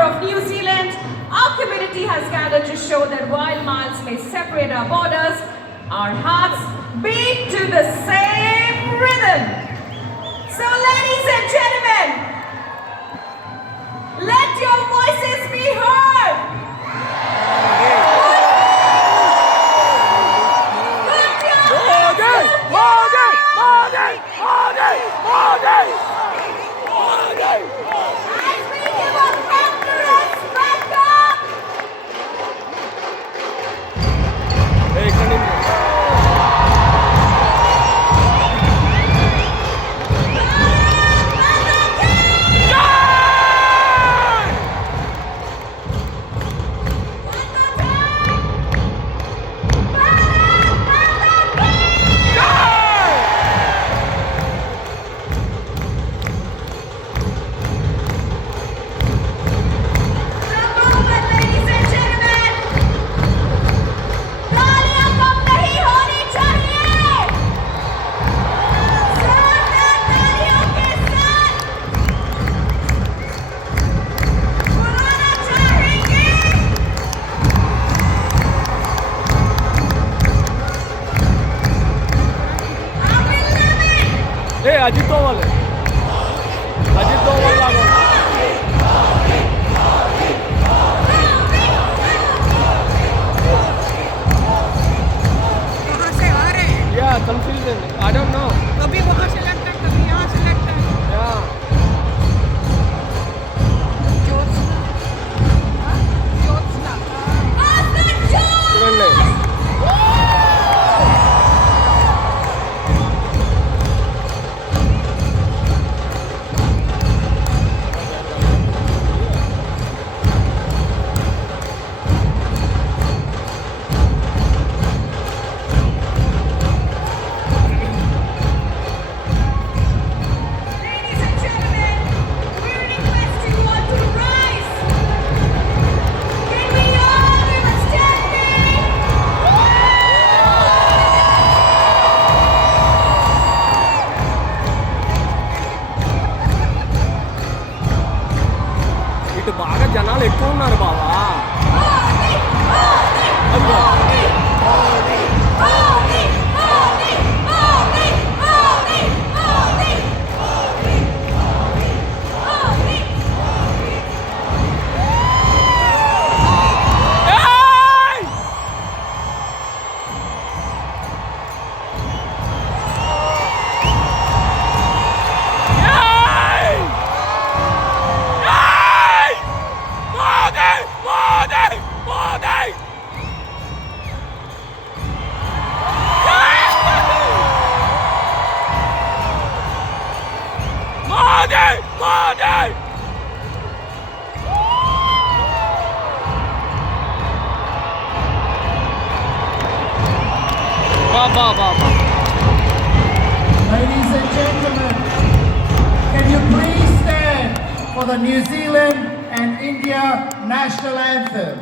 power of New Zealand, our community has gathered to show that while miles may separate our borders, our hearts beat to the same rhythm. So ladies and gentlemen, let your voices be heard. As we give a thunderous welcome. Ajit Doval लागो कहाँ से आ रहे हैं? या confusion I don't know कभी वहाँ से लगता है, कभी यहाँ से लगता है। या ज्योत्सना। చూడండి Ladies and gentlemen, we request you all to rise. Can we all give a standing? ఇటు బాగా జనాలు ఎక్కువ ఉన్నారు బావా అదిగో ఏయ్! ఏయ్! ఏయ్! మోదీ! మోదీ! మోదీ! మోదీ! మోదీ! బాబా బాబా Ladies and gentlemen, can you please stand for the New Zealand and India national anthem?